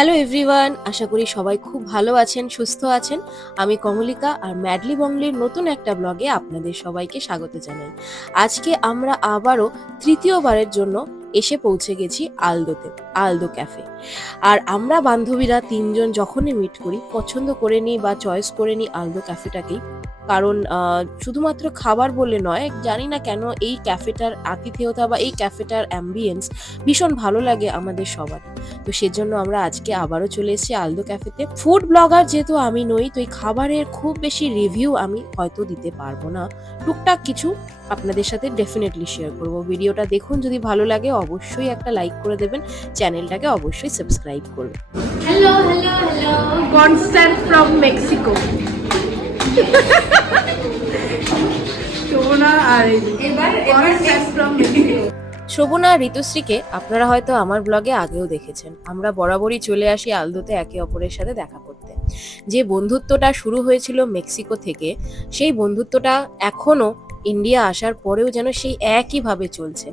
Hello everyone, আশা করি সবাই খুব ভালো আছেন, সুস্থ আছেন। আমি কমলিকা আর ম্যাডলি বংলির নতুন একটা ব্লগে আপনাদের সবাইকে স্বাগত জানাই। আজকে আমরা আবারও তৃতীয়বারের জন্য এসে পৌঁছে গেছি আলদোতে, আলদো ক্যাফে। আর আমরা বান্ধবীরা তিনজন যখনই মিট করি পছন্দ করে নিই বা চয়েস করে নিই আলদো ক্যাফেটাকেই। কারণ শুধুমাত্র খাবার বলে নয়, জানি না কেন এই ক্যাফেটার আতিথেয়তা বা এই ক্যাফেটার অ্যাম্বিয়েন্স ভীষণ ভালো লাগে আমাদের সবার। তো সেজন্য আমরা আজকে আবারও চলে এসেছি আলদো ক্যাফেতে। ফুড ব্লগার যেহেতু আমি নই, তো এই খাবারের খুব বেশি রিভিউ আমি হয়তো দিতে পারবো না। টুকটাক কিছু আপনাদের সাথে ডেফিনেটলি শেয়ার করব। ভিডিওটা দেখুন, যদি ভালো লাগে অবশ্যই একটা লাইক করে দেবেন, চ্যানেলটাকে অবশ্যই সাবস্ক্রাইব করবেন। Hello hello hello, Concept from Mexico. শোভনা আর এবার Concept from Mexico. শোভনা আর ঋতুশ্রীকে আপনারা হয়তো আমার ব্লগে আগেও দেখেছেন। আমরা বরাবরই চলে আসি আলদোতে একে অপরের সাথে দেখা করতে। যে বন্ধুত্বটা শুরু হয়েছিল মেক্সিকো থেকে, সেই বন্ধুত্বটা এখনো ইন্ডিয়া আসার পরেও যেন সেই একইভাবে চলছে।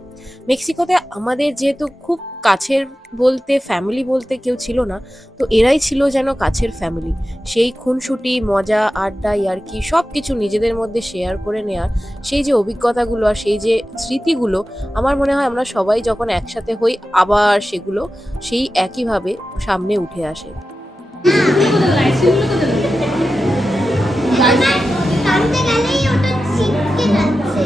মেক্সিকোতে আমাদের যেহেতু খুব কাছের বলতে, ফ্যামিলি বলতে কেউ ছিল না, তো এরাই ছিল যেন কাছের ফ্যামিলি। সেই খুনসুটি, মজা, আড্ডা, ইয়ার্কি সব কিছু নিজেদের মধ্যে শেয়ার করে নেওয়ার সেই যে অভিজ্ঞতাগুলো আর সেই যে স্মৃতিগুলো, আমার মনে হয় আমরা সবাই যখন একসাথে হই আবার সেগুলো সেই একইভাবে সামনে উঠে আসে। টানতে গেলেই ওটা ছিটকে যাচ্ছে,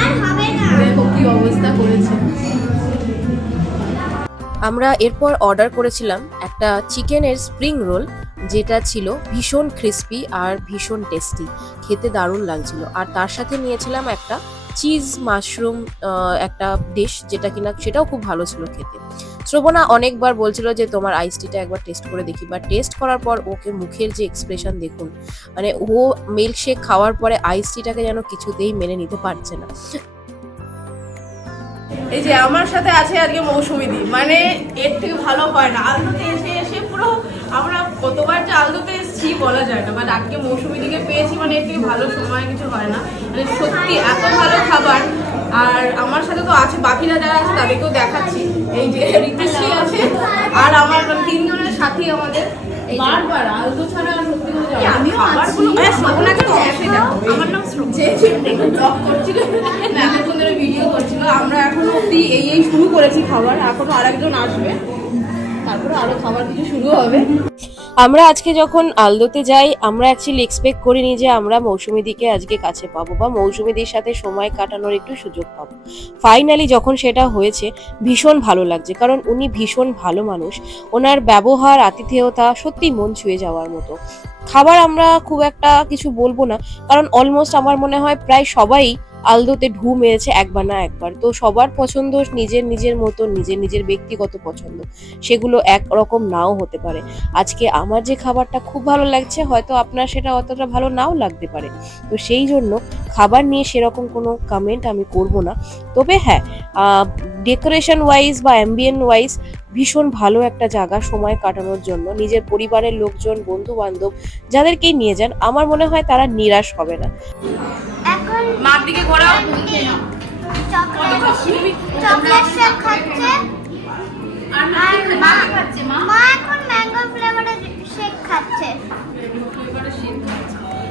আর হবে না। দেখো কি অবস্থা করেছে। আমরা এরপর অর্ডার করেছিলাম একটা চিকেনের স্প্রিং রোল, যেটা ছিল ভীষণ ক্রিস্পি আর ভীষণ টেস্টি, খেতে দারুণ লাগছিল। আর তার সাথে নিয়েছিলাম একটা চিজ মাশরুম একটা ডিশ, যেটা কিনা সেটাও খুব ভালো ছিল খেতে। শ্রবণা অনেকবার বলছিল যে তোমার আইস টিটা একবার টেস্ট করে দেখি, বা টেস্ট করার পর ওকে মুখের যে এক্সপ্রেশন দেখুন, মানে ও মিল্কশেক খাওয়ার পরে আইস টিটাকে যেন কিছুতেই মেনে নিতে পারছে না। এই যে আমার সাথে আছে আজকে মৌসুমীদি, মানে এর থেকে ভালো হয় না। আলদোতে এসে এসে পুরো আমরা কতবার যে আলদোতে এসেছি বলা যায় না, মানে আজকে মৌসুমীদিকে পেয়েছি, মানে এর থেকে ভালো সময় কিছু হয় না। মানে সত্যি এত ভালো খাবার। আর আমার সাথে তো আছে, বাকিরা যারা আছে তাদেরকেও দেখাচ্ছি। এই যে ঋতুশ্রী আছে আর আমার তিনজনের সাথী আমাদের। বারবার আলদো ছাড়া আর সত্যি কথা আমি খাবারগুলো শোভনাকে তো অবশ্যই দেখো। আমার নাম যে ব্লগ করছিল না, এতক্ষণ ধরে ভিডিও করছিল। আমরা এখনো অব্দি এই শুরু করেছি খাবার, এখনো আরেকজন আসবে, তারপরে আরো খাবার কিছু শুরু হবে। আমরা আজকে যখন আলদোতে যাই, আমরা অ্যাকচুয়ালি এক্সপেক্ট করিনি যে আমরা মৌসুমীদিকে আজকে কাছে পাবো বা মৌসুমীদির সাথে সময় কাটানোর একটু সুযোগ পাবো। ফাইনালি যখন সেটা হয়েছে, ভীষণ ভালো লাগছে, কারণ উনি ভীষণ ভালো মানুষ। ওনার ব্যবহার, আতিথেয়তা সত্যি মন ছুঁয়ে যাওয়ার মতো। খাবার আমরা খুব একটা কিছু বলবো না, কারণ অলমোস্ট আমার মনে হয় প্রায় সবাই আলদোতে ঢু মেরেছে একবার না একবার। তো সবার পছন্দ নিজের নিজের মতো, নিজের নিজের ব্যক্তিগত পছন্দ, সেগুলো একরকম নাও হতে পারে। আজকে আমার যে খাবারটা খুব ভালো লাগছে, হয়তো আপনার সেটা অতটা ভালো নাও লাগতে পারে। তো সেই জন্য খাবার নিয়ে সেরকম কোনো কমেন্ট আমি করব না। তবে হ্যাঁ, ডেকোরেশন ওয়াইজ বা অ্যাম্বিয়েন্ট ওয়াইজ ভীষণ ভালো একটা জায়গা সময় কাটানোর জন্য। নিজের পরিবারের লোকজন, বন্ধু বান্ধব যাদেরকেই নিয়ে যান, আমার মনে হয় তারা নিরাশ হবে না। এখন মার দিকে ঘোরাও। চকলেট শেক খাচ্ছে, আর মা এখন ম্যাঙ্গো ফ্লেভারের শেক খাচ্ছে।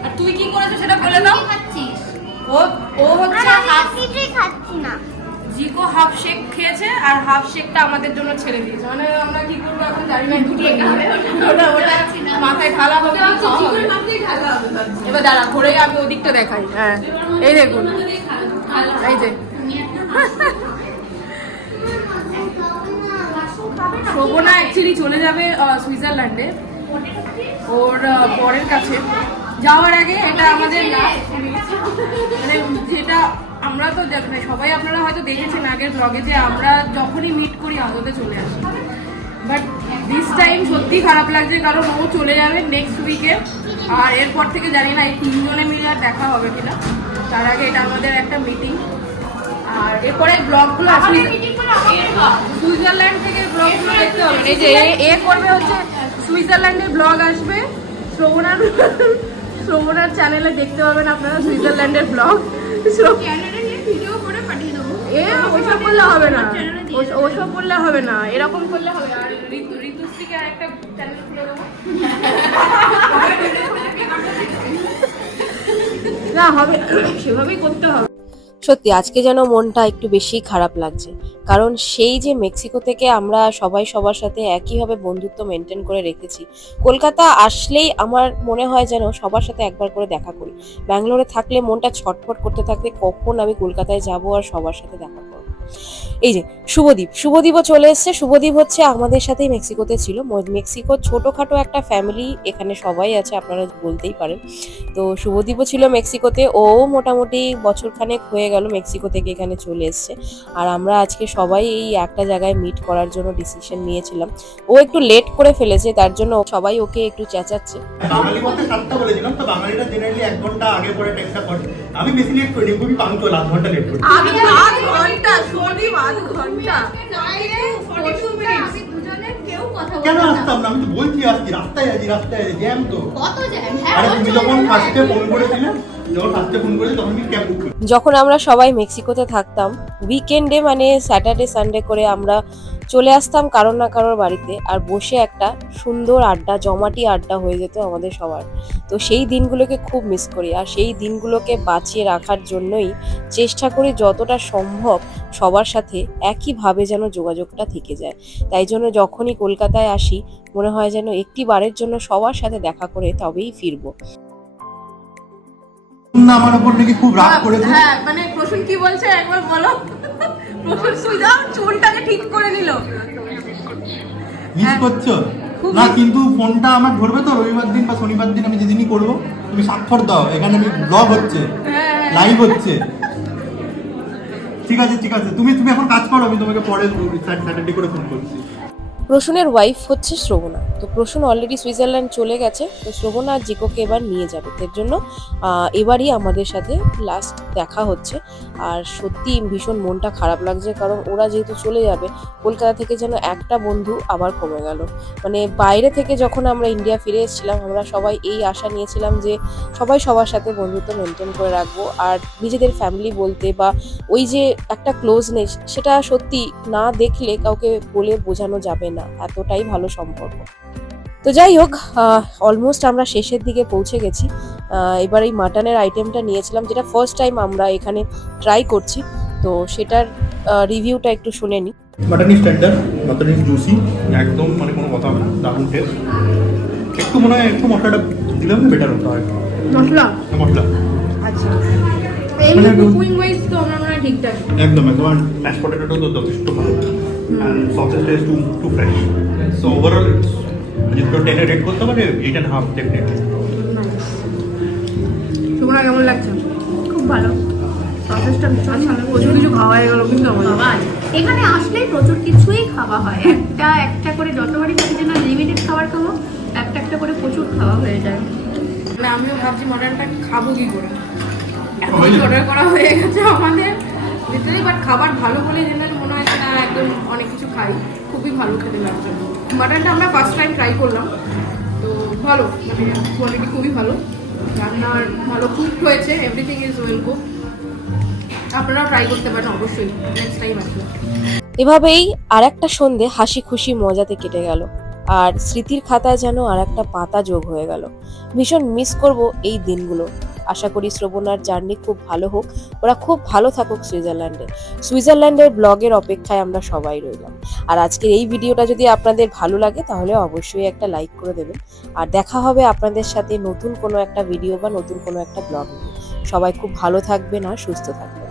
আর তুই কি করেছিস সেটা বলে দাও। খাচ্ছিস? ও ও আর হচ্ছে আমি হাফ কিছুই খাচ্ছি না। জিকো হাফ শেক খেয়েছে আর হাফ শেকটা আমাদের জন্য ছেড়ে দিয়েছে। মানে আমরা কি করবো এখন জানি না, দুটো ওটা ওটা মাথায় ঢালা হবে, এবার দাঁড়া ঘুরে আমি ওদিকটা দেখাই। হ্যাঁ এই দেখুন, এই যে শোভনা অ্যাকচুয়ালি চলে যাবে সুইজারল্যান্ডে ওর বরের কাছে। যাওয়ার আগে এটা আমাদের মানে যেটা আমরা তো সবাই আপনারা হয়তো দেখেছেন আগের ব্লগে, যে আমরা যখনই মিট করি আদতে চলে আসি। বাট দিস টাইম সত্যি খারাপ লাগছে, কারণ ও চলে যাবে নেক্সট উইকে। আর এরপর থেকে জানি না এই তিনজনে মিলে আর দেখা হবে কিনা। তার আগে এটা আমাদের একটা মিটিং, আর এরপরে ব্লগগুলো আসবে সুইজারল্যান্ড থেকে, ব্লগগুলো দেখতে হবে। এই যে এ করবে হচ্ছে সুইজারল্যান্ডের ব্লগ আসবে, শ্রবণার চ্যানেলে দেখতে পাবেন আপনারা সুইজারল্যান্ডের ব্লগ। ওইসব করলে হবে না, ওসব করলে হবে না, এরকম করলে হবে। আর ঋতুশ্রীকে আর একটা চ্যানেল খুলে দেবো। না হবে, সেভাবেই করতে হবে। সত্যি আজকে যেন মনটা একটু বেশি খারাপ লাগছে, কারণ সেই যে মেক্সিকো থেকে আমরা সবাই সবার সাথে একইভাবে বন্ধুত্ব মেনটেন করে রেখেছি, কলকাতা আসলেই আমার মনে হয় যেন সবার সাথে একবার করে দেখা করি। ব্যাঙ্গালোরে থাকলে মনটা ছটফট করতে থাকবে কখন আমি কলকাতায় যাব আর সবার সাথে দেখা করবো। এই যে শুভদীপও চলে এসেছে। শুভদীপ হচ্ছে আমাদের সাথেই মেক্সিকোতে ছিল। মেক্সিকোর ছোটখাটো একটা ফ্যামিলি, এখানে সবাই আছে আপনারা বলতেই পারেন। তো শুভদীপও ছিল মেক্সিকোতে, ও মোটামুটি বছরখানেক হয়ে গেল মেক্সিকো থেকে এখানে চলে এসেছে। আর আমরা আজকে সবাই এই একটা জায়গায় মিট করার জন্য ডিসিশন নিয়েছিলাম। ও একটু লেট করে ফেলেছে, তার জন্য সবাই ওকে একটু চেঁচাচ্ছে। বাঙালি বলতে 7টা বলেছিলাম, তো বাঙালিরা জেনারেলি 1 ঘন্টা আগে পরে টাইমটা করে। আমি বেশি লেট করি, খুবই পাঙ্কুয়াল, 8 ঘন্টা লেট করি। আধ ঘন্টা সন্দীপ, আধ ঘন্টা। কেন আসতাম না? আমি তো বলছি আসছি, রাস্তায় জ্যাম তো। কত জ্যাম? হ্যাঁ, আরে তুমি যখন ফার্স্টে ফোন করেছিলে, তখন আমি ক্যাব বুক করি। যখন আমরা সবাই মেক্সিকোতে থাকতাম, উইকেন্ডে মানে স্যাটারডে সানডে করে আমরা চলে আসতাম কারোর না কারোর বাড়িতে, আর বসে একটা সুন্দর আড্ডা, জমাটি আড্ডা হয়ে যেত আমাদের সবার। তো সেই দিনগুলোকে খুব মিস করি, আর সেই দিনগুলোকে বাঁচিয়ে রাখার জন্যই চেষ্টা করি যতটা সম্ভব সবার সাথে একইভাবে যেন যোগাযোগটা থেকে যায়। তাই জন্য যখনই কলকাতায় আসি মনে হয় যেন একটি বারের জন্য সবার সাথে দেখা করে তবেই ফিরবো। না, আমার উপর নাকি খুব রাগ করেছে। হ্যাঁ, মানে প্রসূন কি বলছে একবার বলো। প্রসূন সুইদা চুলটাকে ঠিক করে নিল। মিস করছো না? কিন্তু ফোনটা আমার ধরবে তো রবিবার দিন বা শনিবার দিন, আমি যেদিনই করবো। তুমি স্বাক্ষর দাও, এখানে আমি ব্লগ হচ্ছে, লাইভ হচ্ছে। ঠিক আছে তুমি এখন কাজ করো, আমি তোমাকে পরে স্যাটারডে করে ফোন করছি। প্রসূনের ওয়াইফ হচ্ছে শ্রবণা। তো প্রসূন অলরেডি সুইজারল্যান্ড চলে গেছে, তো শ্রবণা আর জিকোকে এবার নিয়ে যাবে। এর জন্য এবারই আমাদের সাথে লাস্ট দেখা হচ্ছে। আর সত্যি ভীষণ মনটা খারাপ লাগছে, কারণ ওরা যেহেতু চলে যাবে, কলকাতা থেকে যেন একটা বন্ধু আবার কমে গেল। মানে বাইরে থেকে যখন আমরা ইন্ডিয়া ফিরে এসেছিলাম, আমরা সবাই এই আশা নিয়েছিলাম যে সবাই সবার সাথে বন্ধুত্ব মেনটেন করে রাখবো, আর নিজেদের ফ্যামিলি বলতে বা ওই যে একটা ক্লোজনেস, সেটা সত্যি না দেখলে কাউকে বলে বোঝানো যাবে না, এতটাই ভালো সম্পর্ক। তো যাই হোক, অলমোস্ট আমরা শেষের দিকে পৌঁছে গেছি। এবার এই মাটনের আইটেমটা নিয়েছিলাম, যেটা ফার্স্ট টাইম আমরা এখানে ট্রাই করছি। তো সেটার রিভিউটা একটু শুনে নিই। Mutton is tender, mutton is juicy, একদম মানে কোনো কথা হবে না, দারুণ টেস্ট। একটু মনে হয় একটু মশলাটা দিলাম না, বেটার হতো। হয় মশলা আচ্ছা, এমনি কুকিং ওয়াইজ তো আমরা মনে হয় ঠিকঠাক। একদম আর ম্যাশ পটেটোটাও তো যথেষ্ট ভালো, অ্যান্ড সসেসটা is too fresh. So overall যদি কেউ 10 রেট করতে পারে, 8.5 ডেফিনেটলি। তোমার কেমন লাগছে? খুব ভালো, সসেসটা ভীষণ ভালো। প্রচুর কিছু খাওয়া হয়ে গেল কিন্তু আমার বাবা। এখানে আসলেই প্রচুর কিছুই খাওয়া হয়, একটা করে যতবারই থাকি যেন লিমিটেড খাবার খাবো, একটা করে প্রচুর খাওয়া হয়ে যায়। মানে আমিও ভাবছি মটনটা খাবো কি করে, এত কিছু অর্ডার করা হয়ে গেছে আমাদের ভিতরে, বাট খাবার ভালো বলে জেনারেল মনে হয় না, একদম অনেক কিছু খাই, খুবই ভালো খেতে লাগছে। মাটনটা আমরা ফার্স্ট টাইম ট্রাই করলাম, তো ভালো, মানে কোয়ালিটি খুবই ভালো, রান্নার ভালো কুক হয়েছে, এভরিথিং ইজ ওয়েল কুক। আপনারাও ট্রাই করতে পারেন অবশ্যই নেক্সট টাইম আসলে। এভাবেই আর একটা সন্ধে হাসি খুশি মজাতে কেটে গেল, আর স্মৃতির খাতায় যেন আর একটা পাতা যোগ হয়ে গেল। ভীষণ মিস করব এই দিনগুলো। আশা করি শ্রবণার জার্নি খুব ভালো হোক, ওরা খুব ভালো থাকুক সুইজারল্যান্ডের ব্লগের অপেক্ষায় আমরা সবাই রইলাম। আর আজকের এই ভিডিওটা যদি আপনাদের ভালো লাগে তাহলে অবশ্যই একটা লাইক করে দেবেন, আর দেখা হবে আপনাদের সাথে নতুন কোনো একটা ভিডিও বা নতুন কোনো একটা ব্লগ নিয়ে। সবাই খুব ভালো থাকবেন আর সুস্থ থাকবেন।